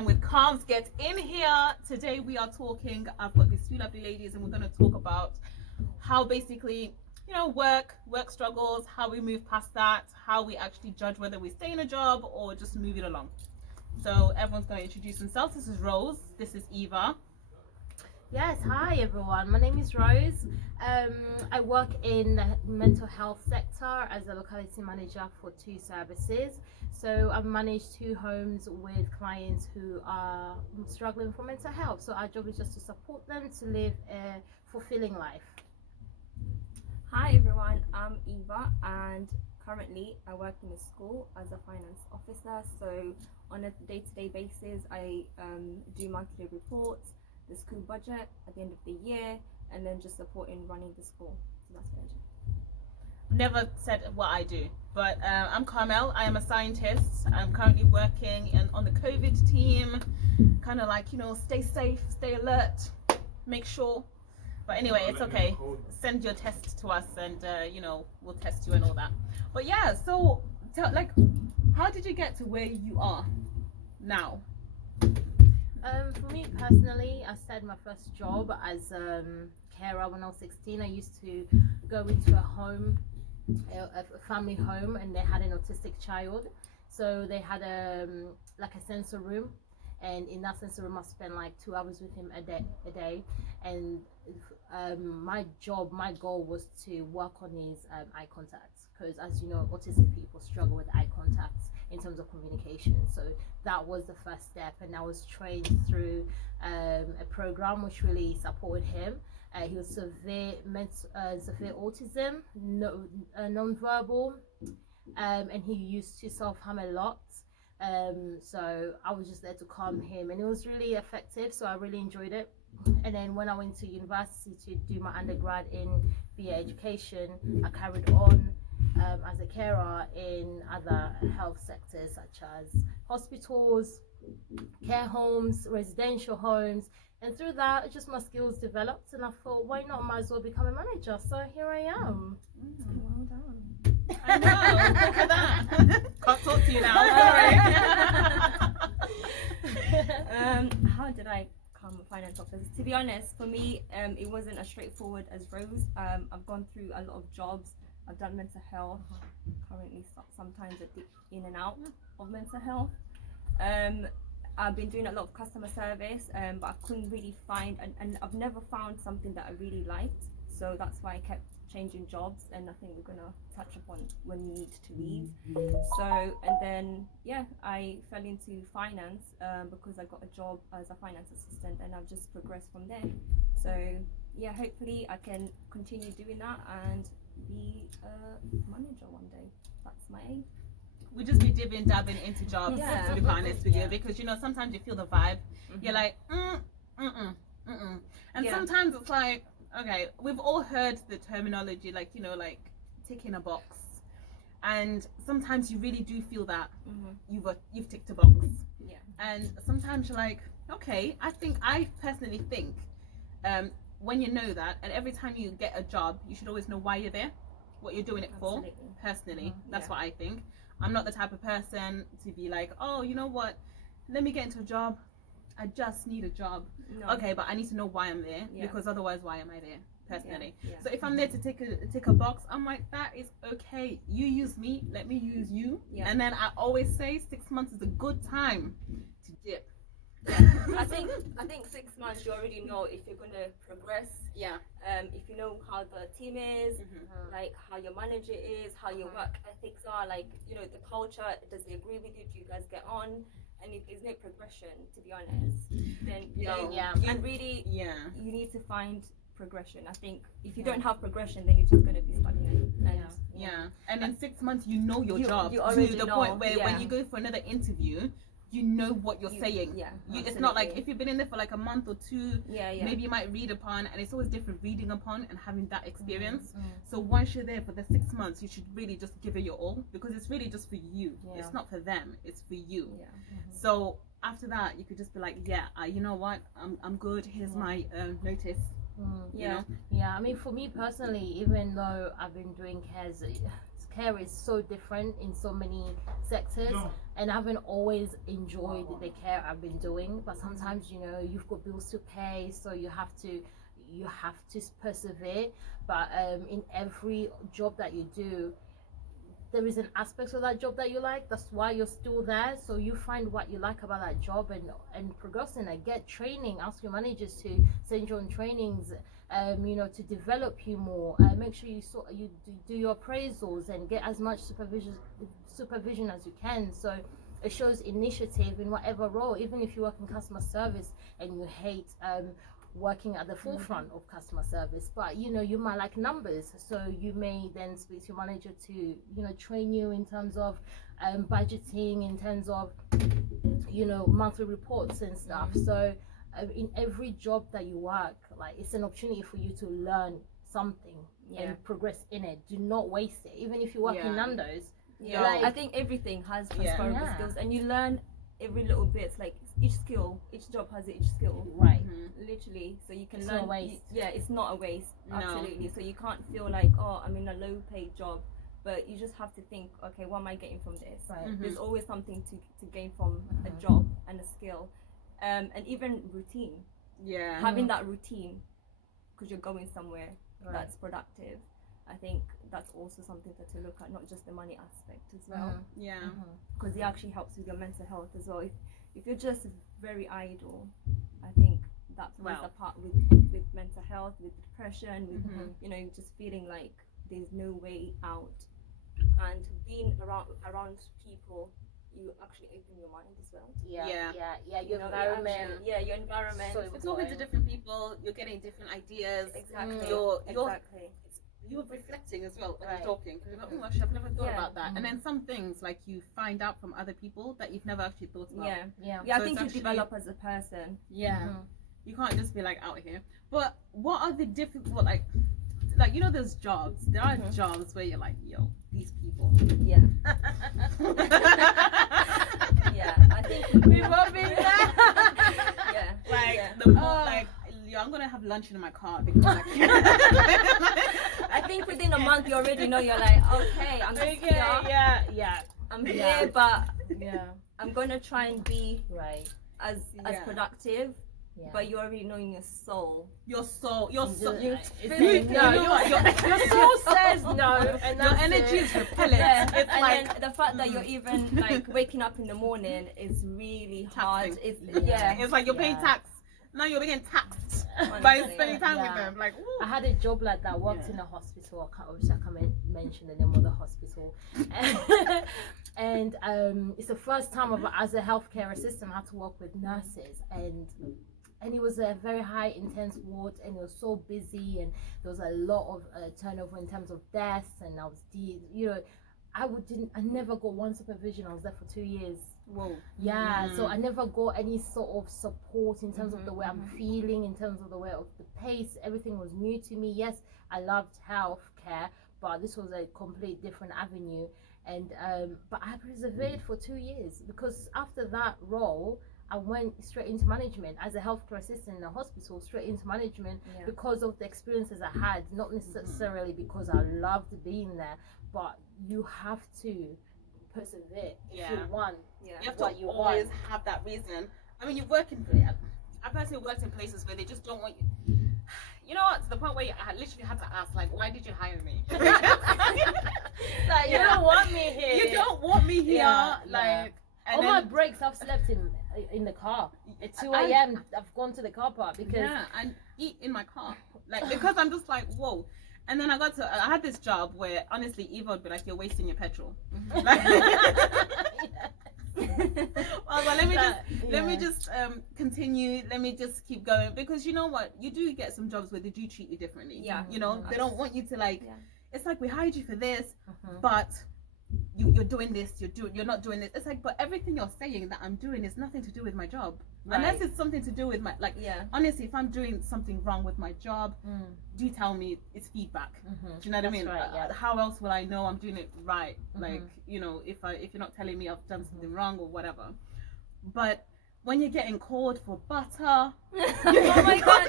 Time with Calms. Get in here. Today we are talking, I've got these two lovely ladies and we're going to talk about how basically, work struggles, how we move past that, how we actually judge whether we stay in a job or just move it along. So everyone's going to introduce themselves. This is Rose. This is Eva. Yes, hi everyone. My name is Rose. I work in the mental health sector as a locality manager for two services. So I've managed two homes with clients who are struggling for mental health. So our job is just to support them to live a fulfilling life. Hi everyone, I'm Eva and currently I work in a school as a finance officer. So on a day-to-day basis I do monthly reports, the school budget at the end of the year, and then just supporting running the school. So that's what I do. Never said what I do, but I'm Carmel. I am a scientist. I'm currently working on the COVID team, kind of like, stay safe, stay alert, make sure. But anyway, it's okay. Send your test to us and, we'll test you and all that. But yeah, so how did you get to where you are now? For me personally, I started my first job as carer when I was 16. I used to go into a home, a family home, and they had an autistic child. So they had a sensor room, and in that sensor room I spent like 2 hours with him a day. And my goal was to work on his eye contact, because as you know, autistic people struggle with eye contact in terms of communication. So that was the first step, and I was trained through a program which really supported him. He was severe autism, non-verbal, and he used to self-harm a lot. So I was just there to calm him, and it was really effective, so I really enjoyed it. And then when I went to university to do my undergrad in BA education, I carried on as a carer in other health sectors such as hospitals, care homes, residential homes, and through that just my skills developed, and I thought, why not, might as well become a manager. So here I am. Well done. I know, look at that. Can't talk to you now, sorry. How did I become a finance officer? To be honest, for me, it wasn't as straightforward as Rose. I've gone through a lot of jobs. I've done mental health, currently sometimes in and out of mental health. I've been doing a lot of customer service, but I couldn't really find, and I've never found something that I really liked. So that's why I kept changing jobs, and I think we're gonna touch upon when you need to leave. So, and then, I fell into finance because I got a job as a finance assistant, and I've just progressed from there. So, hopefully I can continue doing that and be a manager one day. That's my aim. We just be dabbing into jobs, Yeah. to be quite honest with you, because sometimes you feel the vibe. You're like, and sometimes it's like, okay, we've all heard the terminology, like ticking a box, and sometimes you really do feel that you've ticked a box. Yeah. And sometimes you're like, okay, I personally think when you know that, and every time you get a job, you should always know why you're there, what you're doing it Absolutely. for. Personally, that's what I think. I'm not the type of person to be like, oh, you know what, let me get into a job, I just need a job. No. Okay, but I need to know why I'm there, Yeah. because otherwise why am I there, personally? Yeah. So if I'm there to tick a box, I'm like, that is okay, you use me, let me use you. And then I always say 6 months is a good time to dip. I think 6 months you already know if you're gonna progress. If you know how the team is, like how your manager is, how your work ethics are, like the culture, does they agree with you, do you guys get on? And if there's no progression, to be honest, then you need to find progression. I think if you don't have progression, then you're just going to be stagnant. And in 6 months you know your job you to already the know, point where when you go for another interview, you know what you're saying. It's not like if you've been in there for like a month or two, maybe you might read upon, and it's always different reading upon and having that experience. So once you're there for the 6 months, you should really just give it your all, because it's really just for you. It's not for them, it's for you. So after that, you could just be like, you know what, I'm good, here's my notice. I mean, for me personally, even though I've been doing care care is so different in so many sectors, and I haven't always enjoyed the care I've been doing. But sometimes, you know, you've got bills to pay, so you have to persevere. But in every job that you do, there is an aspect of that job that you like. That's why you're still there. So you find what you like about that job and progress in it. Get training. Ask your managers to send you on trainings, you know, to develop you more. Make sure you do your appraisals and get as much supervision as you can. So it shows initiative in whatever role. Even if you work in customer service and you hate working at the forefront of customer service, but you know, you might like numbers, so you may then speak to your manager to, you know, train you in terms of budgeting, in terms of, you know, monthly reports and stuff. So in every job that you work, like, it's an opportunity for you to learn something and progress in it. Do not waste it. Even if you work in Nando's, like, I think everything has transferable skills, and you learn every little bit. Like, each job has each skill, right? Literally, so you can it's learn. Not a waste. It's not a waste. No. Absolutely. So you can't feel like, oh, I'm in a low paid job, but you just have to think, okay, what am I getting from this? Right. There's always something to gain from a job and a skill, and even routine. Having that routine, because you're going somewhere that's productive. I think that's also something to look at, not just the money aspect as well. Because it actually helps with your mental health as well. If you're just very idle, I think that plays a part with mental health, with depression, with you know, just feeling like there's no way out. And being around people, you actually open your mind as well. Your environment. Your environment. So It's talking to different people. You're getting different ideas. Exactly. You're reflecting as well when you're talking. Because you're like, oh, actually, I've never thought about that. And then some things, like, you find out from other people that you've never actually thought about. I So think you develop as a person. You can't just be like out here. But what are the different, like, you know, there's jobs. There are jobs where you're like, yo, these people. I think we've all been there. The more, like, I'm gonna have lunch in my car because I can't. I think within a month you already know, you're like, okay, I'm just here. I'm here, but I'm gonna try and be as productive. But you already know in your soul. Your soul says no, and your energy is repellent. It's and like then the fact that you're even like waking up in the morning is really hard. It's like you're paying tax. Now you're being taxed by spending time with them. Like, ooh. I had a job like that. Worked in a hospital. Obviously, I can't mention the name of the hospital. And it's the first time as a healthcare assistant I had to work with nurses, and it was a very high intense ward, and it was so busy, and there was a lot of turnover in terms of deaths, and I was I never got one supervision. I was there for 2 years. Whoa. So I never got any sort of support in terms of the way I'm feeling, in terms of the way of the pace. Everything was new to me. Yes, I loved healthcare, but this was a complete different avenue. And but I persevered for 2 years, because after that role I went straight into management as a healthcare assistant in a hospital, straight into management because of the experiences I had, not necessarily because I loved being there, but you have to persevere if you want. You have to always have that reason. I mean, you work in places. I've personally worked in places where they just don't want you. You know what? To the point where I literally had to ask, like, why did you hire me? Like, you don't want me here. You don't want me here. Like, on my breaks, I've slept in the car at 2 a.m. I've gone to the car park because and eat in my car, like, because I'm just like, whoa. And then I had this job where honestly Eva would be like, you're wasting your petrol. Like, well, let me just continue. Let me just keep going, because you know what, you do get some jobs where they do treat you differently. You know, they don't want you to like. It's like, we hired you for this, but you're doing this, you're not doing this. It's like, but everything you're saying that I'm doing is nothing to do with my job, unless it's something to do with my, like, honestly, if I'm doing something wrong with my job, do tell me. It's feedback. Do you know what I mean? How else will I know I'm doing it right? Like, you know, if you're not telling me I've done something wrong or whatever. But when you're getting called for butter, oh my god,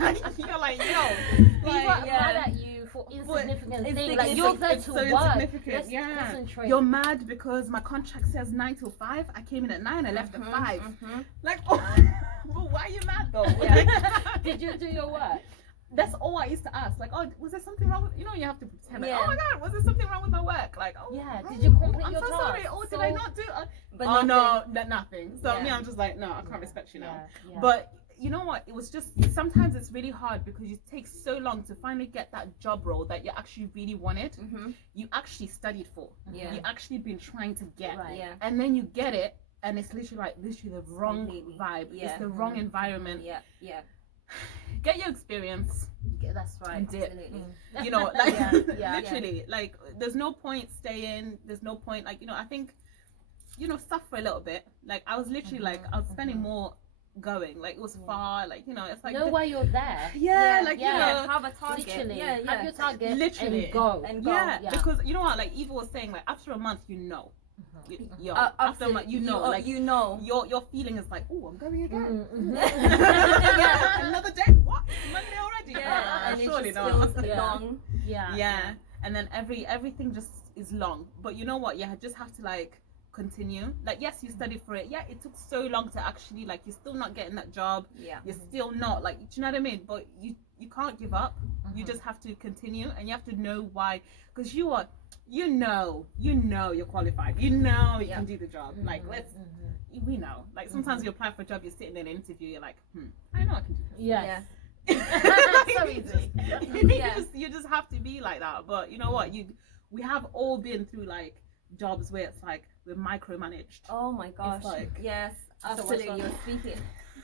like, you're like, yo, people are mad at you for insignificant things. Like Like you're there to so work. Let's concentrate. You're mad because my contract says 9 till 5. I came in at 9. I left at 5. Like, oh, well, why are you mad though? Yeah. Did you do your work? That's all I used to ask. Like, oh, was there something wrong with, you know, you have to pretend like, oh my God, was there something wrong with my work? Like, oh, yeah, did you complete your task? I'm so sorry. Oh, did I not do but oh, no, nothing. So me, I'm just like, no, I can't respect you now. Yeah. But you know what? It was just, sometimes it's really hard because you take so long to finally get that job role that you actually really wanted. You actually studied for. You actually been trying to get. And then you get it and it's literally the wrong vibe. It's the wrong environment. Get your experience. That's right. Absolutely. You know, like literally, like there's no point staying. There's no point, like, you know, I think, you know, suffer a little bit. Like I was literally like I was spending more going. Like it was far. Like, you know, it's like know why you're there. Like you know, have a target. Literally, have your target. Literally, and go. Because you know what, like Eva was saying, like after a month, you know. After a month, you know, like you know, your feeling is like, oh, I'm going again. Another day. What? Monday already? And surely it not. just feels long. And then everything just is long. But you know what? You just have to like continue. Like yes, you studied for it. Yeah, it took so long to actually, like, you're still not getting that job. You're still not, like, do you know what I mean? But you can't give up. You just have to continue, and you have to know why, because you know you're qualified. You know you can do the job. Like we know. Like sometimes you apply for a job, you're sitting in an interview, you're like, I know I can do this. So easy. You just have to be like that. But you know what? We have all been through like jobs where it's like we're micromanaged. Oh my gosh. It's like, yes, absolutely. You're speaking.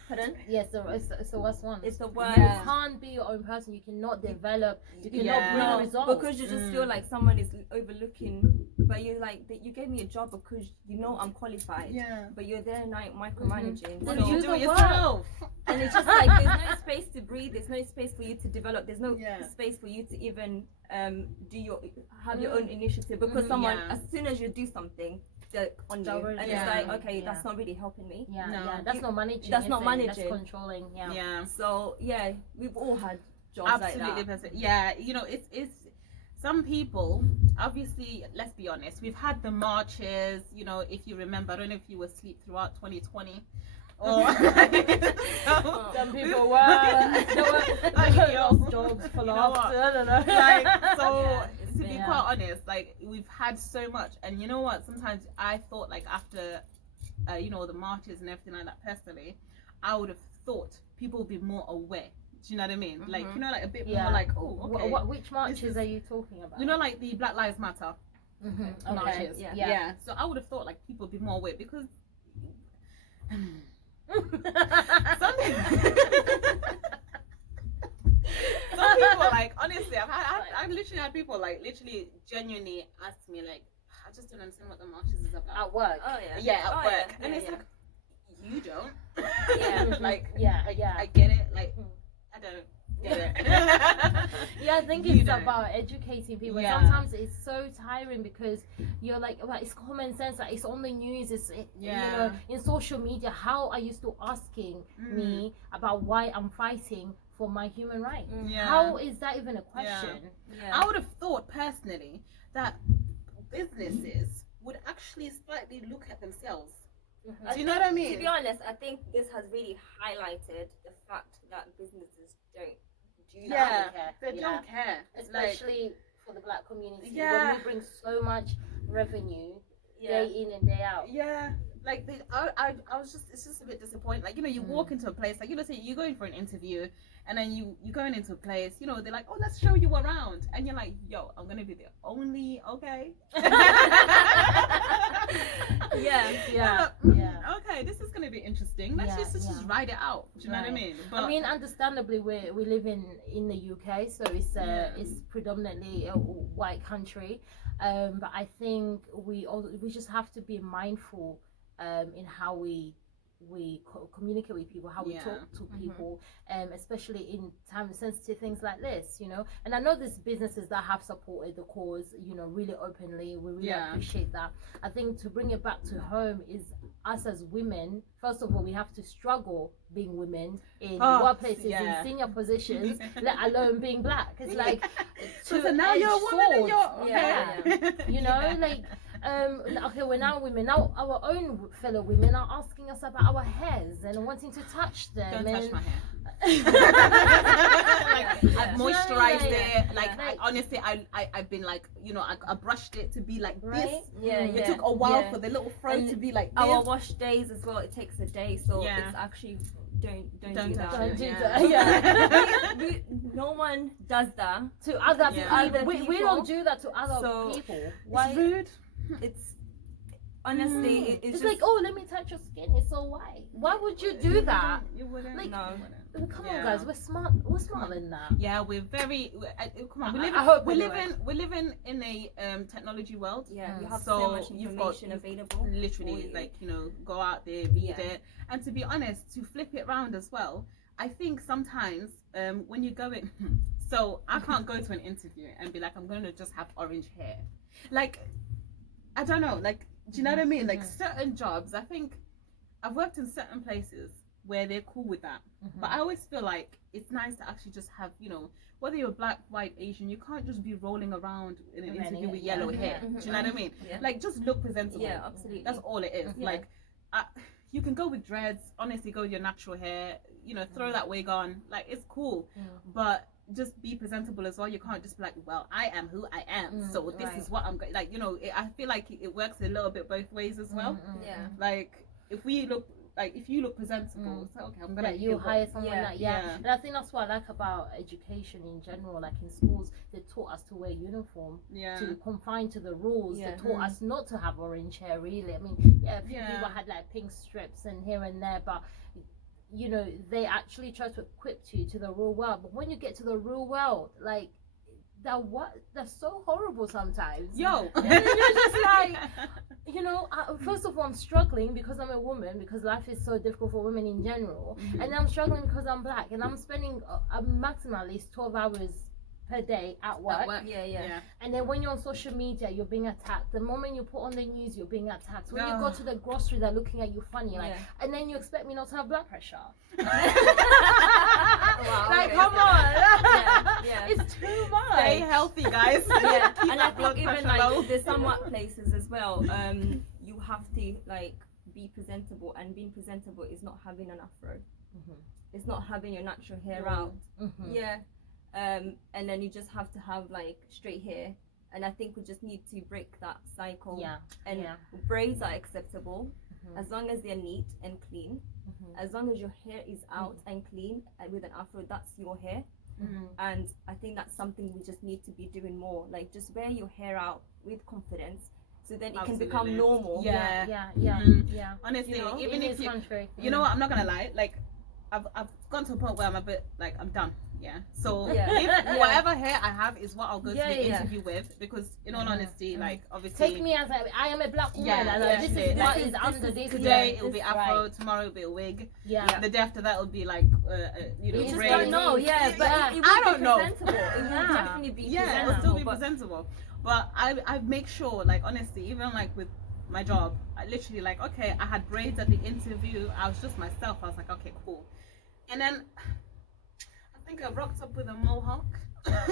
Pardon? Yes, it's the worst one. It's the worst. You can't be your own person. You cannot develop. You cannot bring results. Because you just feel like someone is overlooking. But you're like, you gave me a job because you know I'm qualified. But you're there like micromanaging. So you do it yourself. And it's just like there's no space to breathe. There's no space for you to develop. There's no space for you to even have your own initiative. Because someone, as soon as you do something, they're on you, and it's like, okay, that's not really helping me. That's not managing. That's not managing. That's controlling. So we've all had jobs absolutely like that. You know, it's some people, obviously, let's be honest, we've had the marches, you know, if you remember, I don't know if you were asleep throughout 2020 or some people were lost jobs for laughter. I don't know. Like, so to be quite honest, like we've had so much, and you know what, sometimes I thought like after you know, the marches and everything like that, personally I would have thought people would be more aware. Do you know what I mean? Like, you know, like a bit more like, oh, okay. Which marches are you talking about? You know, like the Black Lives Matter marches. Yeah. So I would have thought like people would be more aware, because some people, like, honestly, I've literally had people like literally genuinely ask me like, I just don't understand what the marches is about. At work. At work. And it's like, you don't. Like, I get it. Like, I don't get it. I think it's about educating people. Sometimes it's so tiring because you're like, well, it's common sense, like it's on the news, you know, in social media. How are you still asking me about why I'm fighting for my human right? How is that even a question? I would have thought personally that businesses would actually slightly look at themselves. Do you know what I mean? To be honest, I think this has really highlighted the fact that businesses don't do that. They don't care. Especially for the black community, when we bring so much revenue day in and day out. Like I was just, it's just a bit disappointing. Like, you know, you walk into a place, like, you know, say you're going for an interview, and then you're going into a place, you know, they're like, oh, let's show you around, and you're like, yo, I'm gonna be the only okay. Okay, this is gonna be interesting. Let's just ride it out. Do you know what I mean? But, I mean, understandably, we live in the UK, so it's predominantly a white country, but I think we just have to be mindful in how we communicate with people, how we talk to people, especially in time sensitive things like this, you know. And I know there's businesses that have supported the cause, you know, really openly. We really appreciate that. I think to bring it back to home is us as women, first of all, we have to struggle being women in workplaces, in senior positions, let alone being black. It's like, so now you're a woman you know, like, okay, we're now women. Now our own fellow women are asking us about our hairs and wanting to touch them. Don't touch my hair. I've moisturized it. Honestly, I've been like, you know, I brushed it to be like this. It took a while for the little fro to be like this. Our wash days as well. It takes a day, so it's actually don't do that. Don't do that. No one does that to other people. We don't do that to other people. Why? It's rude. It's honestly, it's just like, oh, let me touch your skin. It's so white. Why would you do that? You wouldn't. Like, no. Come on, guys. We're smart. We're smarter than that. Yeah, we're very. Come on. We live in a technology world. Yeah, you have so much information available. Literally, like, you know, go out there, read it, and to be honest, to flip it around as well. I think sometimes when you go in, so I can't go to an interview and be like, I'm going to just have orange hair. Like, I don't know. Like, do you know what I mean? Like certain jobs, I think I've worked in certain places where they're cool with that. But I always feel like it's nice to actually just have, you know, whether you're black, white, Asian, you can't just be rolling around in an interview with yellow hair. Do you know what I mean? Like, just look presentable. Yeah, absolutely. That's all it is. Like, you can go with dreads, honestly, go with your natural hair, you know, throw that wig on. Like, it's cool. But just be presentable as well. You can't just be like, well, I am who I am, so this is what I'm going. Like, you know, I feel like it works a little bit both ways as well. Like, if you look presentable, it's like, okay, I'm gonna you hire someone and I think that's what I like about education in general. Like in schools, they taught us to wear uniform, to confine to the rules. They taught us not to have orange hair. Really, I mean, a few people had like pink strips and here and there, but you know, they actually try to equip you to the real world. But when you get to the real world, like, they're so horrible sometimes. Yo, and you're just like, you know, first of all, I'm struggling because I'm a woman, because life is so difficult for women in general, and I'm struggling because I'm black, and I'm spending a maximum at least 12 hours per day at work. And then when you're on social media, you're being attacked. The moment you put on the news, you're being attacked. When you go to the grocery, they're looking at you funny, like, and then you expect me not to have blood pressure. Like, come on. It's too much. Stay healthy, guys. And I think even like there's some workplaces as well, you have to like be presentable, and being presentable is not having an afro. It's not having your natural hair out. And then you just have to have like straight hair, and I think we just need to break that cycle. Braids are acceptable as long as they're neat and clean. As long as your hair is out and clean, and with an afro, that's your hair. And I think that's something we just need to be doing more. Like, just wear your hair out with confidence, so then it can become normal. Honestly, you know, even if you know what, I'm not gonna lie, like I've gone to a point where I'm a bit like, I'm done. So if whatever hair I have is what I'll go to the interview with, because in all honesty, like, obviously, take me as I am a black woman, and this is what is under this. Today it'll be afro, tomorrow it'll be a wig, the day after that it'll be like you know, you just braids. don't know. But I don't know. It will definitely be it'll still be presentable. But I make sure, like, honestly, even like with my job, I literally, like, okay, I had braids at the interview, I was just myself, I was like, okay, cool. And then I think I rocked up with a mohawk. Because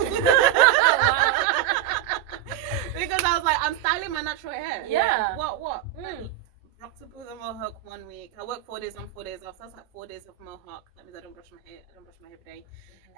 I was like, I'm styling my natural hair. What? Rocked up with a mohawk 1 week. I worked 4 days on, 4 days off. So that's like 4 days of mohawk. That means I don't brush my hair. I don't brush my hair every day.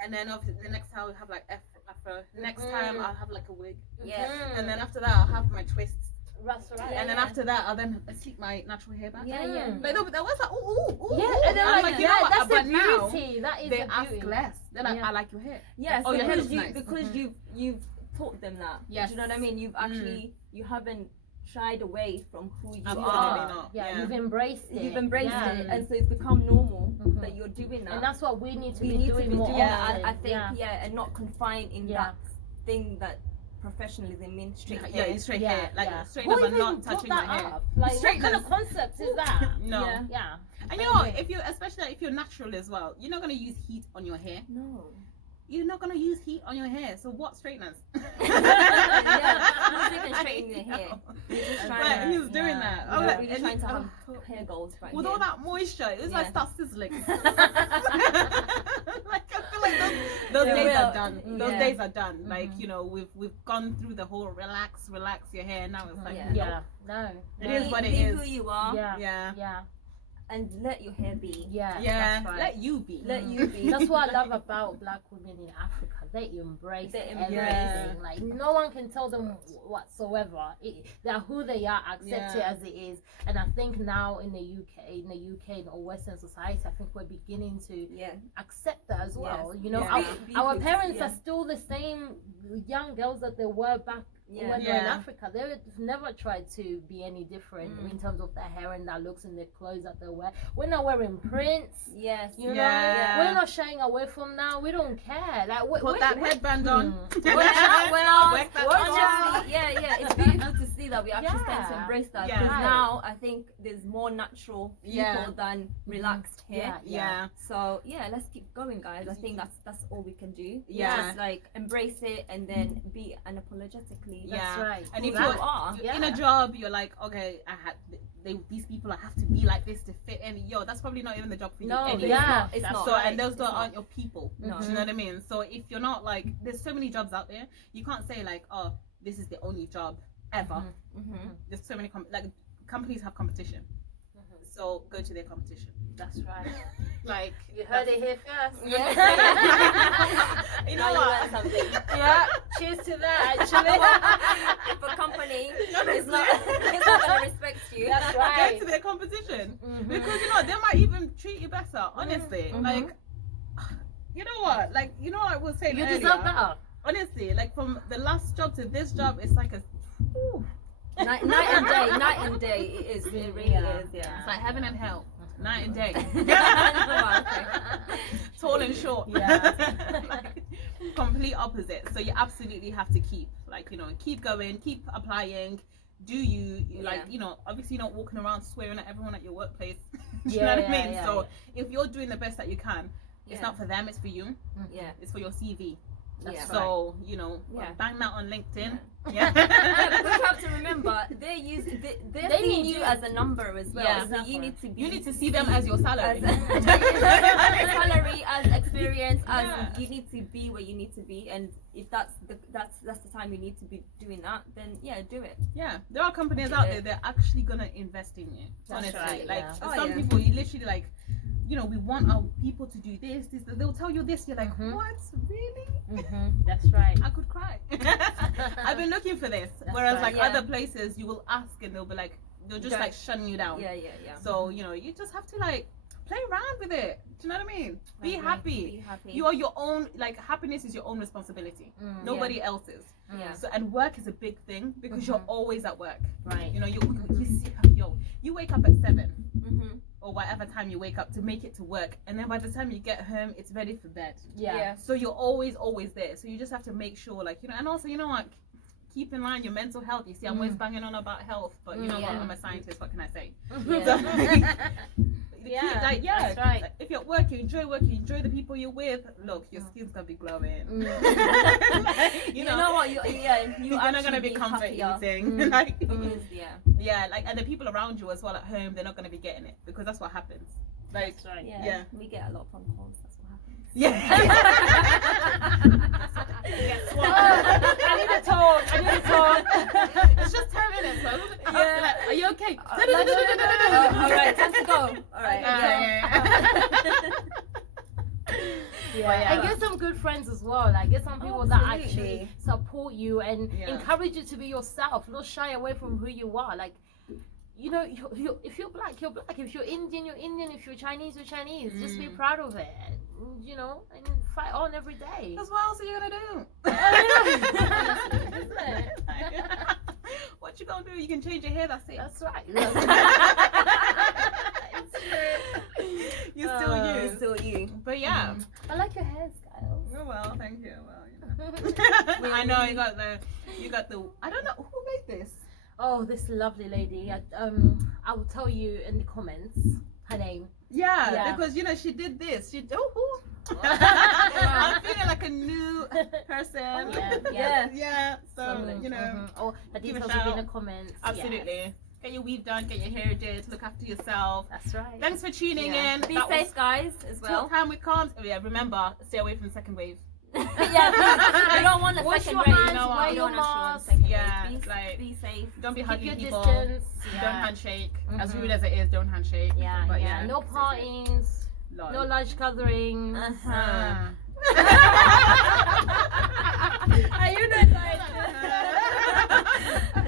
And then obviously the next time I'll have like afro. Next time I'll have like a wig. And then after that I'll have my twists. And then after that I'll then sleep my natural hair back. But no, but that was like, ooh. And then I'm like, you know what? That's but the now beauty. That is they the ask beauty. less. They're like, I like your hair. Yes, your hair looks because nice. you've taught them that. Do you know what I mean? You've actually you haven't shied away from who you are. You've embraced it. You've embraced it, and so it's become normal that you're doing that. And that's what we need to be doing more often. I think, and not confined in that thing that professionalism means straight hair. Straight hair. Like, straighteners are not touching my hair. Like, what kind of concept is that? No. And you know what, especially if you're natural as well, you're not going to use heat on your hair. No. you're not gonna use heat on your hair. So what straighteners? Not even straightening the hair. But he's doing that. I'm like, really trying to have hair goals right with here. all that moisture, it's like start sizzling. Like I feel like those days are done. Those days are done. Like, you know, we've gone through the whole relax your hair. Now it's like no. It is what it be is. who you are. Yeah. And let your hair be. Yeah. Right. Let you be. Let you be. That's what I love about Black women in Africa. They embrace everything. Like no one can tell them whatsoever. They're who they are. Accept it as it is. And I think now in the UK, in our Western society, I think we're beginning to accept that as well. You know, our parents are still the same young girls that they were back. When they're in Africa, they've never tried to be any different in terms of their hair and their looks and their clothes that they wear. We're not wearing prints. You know, we're not shying away from now. We don't care. Like, put that headband on. It's beautiful to see that we actually tend to embrace that. Because now I think there's more natural people than relaxed hair. So let's keep going, guys. I think that's all we can do. Just like embrace it and then be unapologetically. That's right. And if you're in a job, you're like, okay, these people have to be like this to fit in. That's probably not even the job for you. It's not. So and those aren't your people. Do you know what I mean? So if you're not like, there's so many jobs out there. You can't say like, oh, this is the only job ever. There's so many companies have competition. So go to their competition. That's right. Like you heard it here first. You know what? Cheers to that. Actually, if a company is not gonna respect you, that's right. Go to their competition because they might even treat you better. Honestly, like you know what? Like I was saying you earlier, deserve better. Honestly, like from the last job to this job, it's like a night and day. It really is. It's like heaven and hell. Night and day. Tall and short. Like, complete opposite. So you absolutely have to keep going, keep applying. Do you obviously you're not walking around swearing at everyone at your workplace. Do you know what I mean? So if you're doing the best that you can, it's not for them, it's for you. It's for your CV. So bang that on LinkedIn. But you have to remember they're seeing you as a number as well. So you need to see them as your salary. As salary, as experience, as you need to be where you need to be, and if that's the time you need to be doing that, then do it. There are companies out there they're actually gonna invest in you. Honestly, some people you literally like. We want our people to do this. They'll tell you this. You're like, what? Really? That's right. I could cry. I've been looking for this. Whereas other places, you will ask and they'll be like, they'll just like shun you down. So you just have to like play around with it. Do you know what I mean? Be happy. You are your own. Like happiness is your own responsibility. Nobody else's. So and work is a big thing because you're always at work. Right. You wake up at 7. Or whatever time you wake up to make it to work, and then by the time you get home it's ready for bed. So you're always there, so you just have to make sure and also what, keep in line your mental health. You see, I'm always banging on about health, but what, I'm a scientist, what can I say? That's right. If you're at work, you enjoy the people you're with. Look, your skin's gonna be glowing. You know what? You're not gonna be comfort eating. And the people around you as well at home, they're not gonna be getting it because that's what happens. Like, that's right. We get a lot of phone calls. That's what happens. I need to talk. It's just 10 minutes. So are you okay? All right, time to go. All right. And get some good friends as well. Like get some people that actually support you and encourage you to be yourself. Not shy away from who you are. Like if you're black, you're black. If you're Indian, you're Indian. If you're Chinese, you're Chinese. Just be proud of it. And fight on every day. Because what else are you gonna do? Isn't it? What you gonna do? You can change your hair. That's it. That's right. It's true. You're still you. But I like your hair styles. Oh, well, thank you. I know you got the. I don't know who made this. Oh, this lovely lady. I will tell you in the comments her name. Yeah, because she did this. I'm feeling like a new person. So you know, or the give a details will be in shout. the comments. Absolutely. Yes. Get your weave done, get your hair did, look after yourself. That's right. Thanks for tuning in. Be That safe, was guys, as well. Talk Time with Calms. Oh, yeah, remember, stay away from the second wave. Yeah, please. You don't want a Wash second your wave. hands, You know what? wear You your don't actually want a mask. second Yeah, wave. like, Be safe. Don't be Keep hugging your people. distance. Don't handshake. As Mhm. rude as it is, don't handshake. Yeah, But yeah. No partings. Lol. No large gatherings. Ah. Are you not like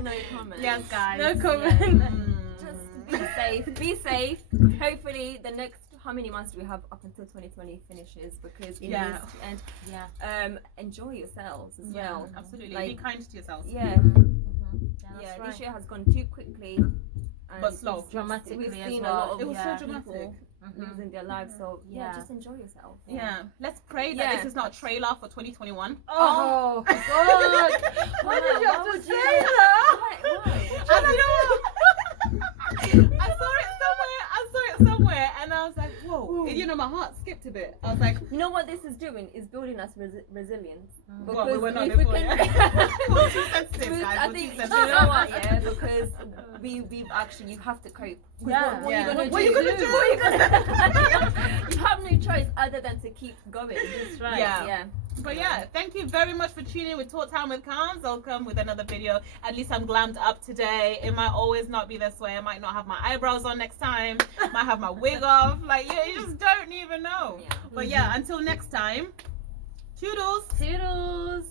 No comment. Yes, guys. No comment. Just be safe. Be safe. Hopefully, the next how many months do we have up until 2020 finishes? Because it Yeah. needs to end. Yeah. Enjoy yourselves as Yeah, well. absolutely. Like, be kind to yourselves. Yeah. That's This right. year has gone too quickly. And But slow. we've Dramatically as seen well. a lot of It was Yeah. so dramatic. people losing their lives. So Yeah. just enjoy yourself. Yeah. Let's pray that Yeah. this is not a trailer for 2021. Oh, God. Why did you have to would say that? Why? And you know what? I saw it somewhere, and I was like, whoa. You know, my heart skipped a bit. I was like, You know what this is doing is building us resilience. well, we were not if we before, can- We're too sensitive, guys. I We're think too you sensitive. know what, yeah, because we've actually you have to cope. Yeah. What Yeah. are you What are you gonna gonna do? do? What are you gonna You have no choice other than to keep going. That's right. Yeah. Yeah. But yeah, thank you very much for tuning in with Talk Time with Calms. I'll come with another video. At least I'm glammed up today. It might always not be this way. I might not have my eyebrows on next time. Might have my wig off. Like, yeah, you just don't even know. Yeah. But yeah, until next time, toodles. Toodles.